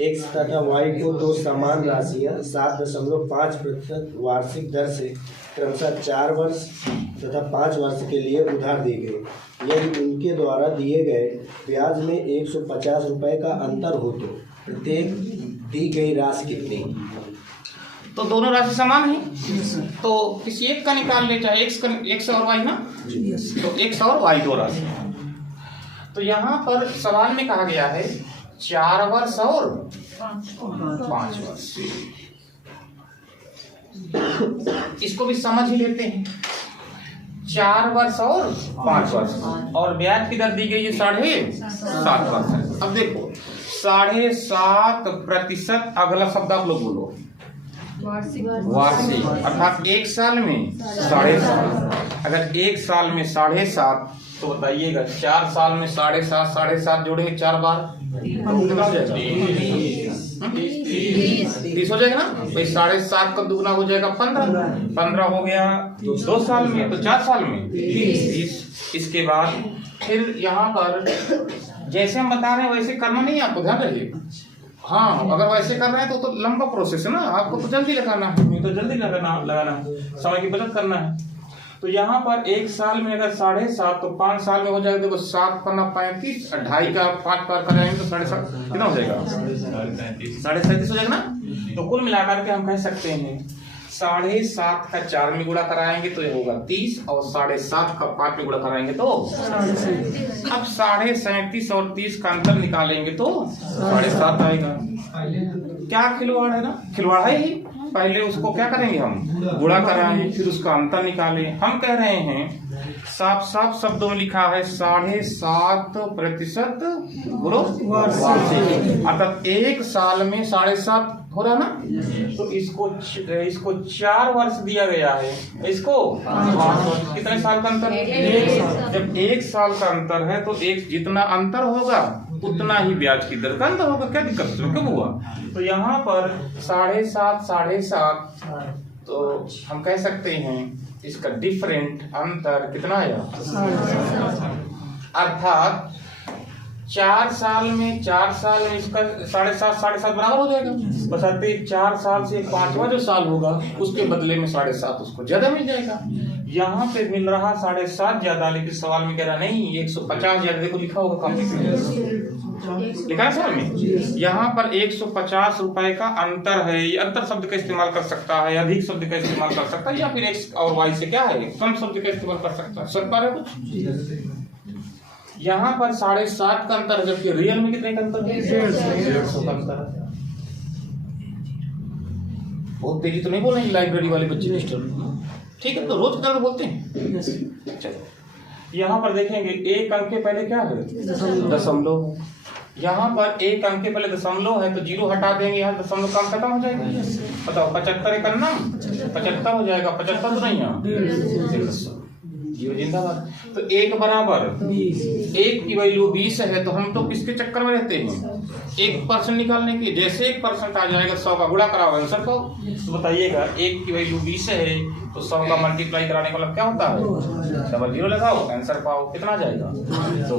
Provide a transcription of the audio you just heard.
X तथा Y को दो समान राशियां 7.5% वार्षिक दर से क्रमशः 4 वर्ष तथा 5 वर्ष के लिए उधार दी गई। यदि उनके द्वारा दिए गए ब्याज में 150 रुपये का अंतर हो तो प्रत्येक दी गई राशि कितनी? तो दोनों राशि समान है, तो किसी एक का निकाल ले, चाहे एक्स और वाई ना, तो एक्स और वाई दो राशि। तो यहाँ पर सवाल में कहा गया है 4 वर्ष और 5 वर्ष। इसको भी समझ ही लेते हैं। 4 वर्ष और 5 वर्ष और ब्याज की दर दी गई है 7.5%। अब देखो 7.5%, अगला शब्द आप लोग बोलो वार्षिक, अर्थात एक साल में 7.5। अगर एक साल में 7.5 तो बताइएगा 4 साल में 7.5 जोड़े 4 बार कितना हो जाएगा? 30 हो जाएगा ना भाई। 7.5 का दुगना हो जाएगा 15 हो गया 2 साल में, तो 4 साल में 30। इसके बाद फिर यहाँ पर जैसे हम बता रहे हैं वैसे करना नहीं है, आपको ध्यान रखिएगा। हाँ, अगर वैसे कर रहे हैं तो लंबा प्रोसेस है ना, आपको तो जल्दी लगाना है, तो जल्दी लगाना है, समय की बचत करना है। तो यहाँ पर एक साल में अगर 7.5 तो 5 साल में हो जाएगा। देखो 7 पन्ना 35, 2.5 का 5 बार कराएंगे तो 7.5 कितना हो जाएगा? 37.5 हो जाएगा ना। तो कुल मिलाकर के हम कह सकते हैं 7.5 का 4 में गुणा कराएंगे तो ये होगा 30, और 7.5 का 5 में गुणा कराएंगे तो अब 37.5 और 30 का अंतर निकालेंगे तो 7.5 आएगा। क्या खिलवाड़ है ना, खिलवाड़ है ही। पहले उसको क्या करेंगे, हम गुणा कराएंगे, फिर उसका अंतर निकालें। हम कह रहे हैं साफ शब्दों में लिखा है 7.5% वार्षिक, अर्थात एक साल में 7.5 हो रहा ना। तो इसको 4 वर्ष दिया गया है, इसको 5 वर्ष। कितने साल का अंतर? जब 1 साल का अंतर है तो एक जितना अंतर होगा उतना ही ब्याज की दर का अंतर होगा। क्या दिक्कत है, क्यों हुआ? तो यहाँ पर 7.5 तो हम कह सकते हैं इसका डिफरेंट अंतर कितना आया, अर्थात 4 साल में इसका 7.5 बराबर हो जाएगा। बशर्ते 4 साल से 5वां जो साल होगा उसके बदले में 7.5 उसको ज्यादा मिल जाएगा। यहाँ पे मिल रहा 7.5 ज्यादा, लेकिन सवाल में कह रहा नहीं 150 ज्यादा। देखो लिखा होगा कॉम्प्लीकेटेड, लिखा है सर में। यहाँ पर 150 रुपए का अंतर है। ये अंतर शब्द का इस्तेमाल कर सकता है, अधिक शब्द का इस्तेमाल कर सकता है, या फिर एक्स और वाई से क्या है कम शब्द का इस्तेमाल कर सकता है। सर पर कुछ यहाँ पर 7.5 का अंतर है, जबकि रियल में कितने का अंतर है? 150 का अंतर है। बहुत तेजी तो नहीं बोल रहे लाइब्रेरी वाले बच्चे, ठीक है? तो रोज कर बोलते हैं। चलो यहाँ पर देखेंगे एक अंक के पहले क्या है, दशमलव। यहाँ पर एक अंक के पहले दशमलव है तो 0 हटा देंगे, यहाँ दशमलव काम खत्म हो जाएगा। बताओ 75 एक अन्ना 75 हो जाएगा, 75 तो नहीं है, 0 जिंदाबाद। तो 1 बराबर 1 की वैल्यू 20 है, तो हम तो किसके चक्कर में रहते हैं 1% निकालने की। जैसे 1% आ जाएगा 100 का गुणा कराओ आंसर को। तो बताइएगा 1 की वैल्यू 20 है तो 100 का मल्टीप्लाई कराने का मतलब क्या होता है, डबल 0 लगाओ आंसर पाओ। कितना आ जाएगा? 2।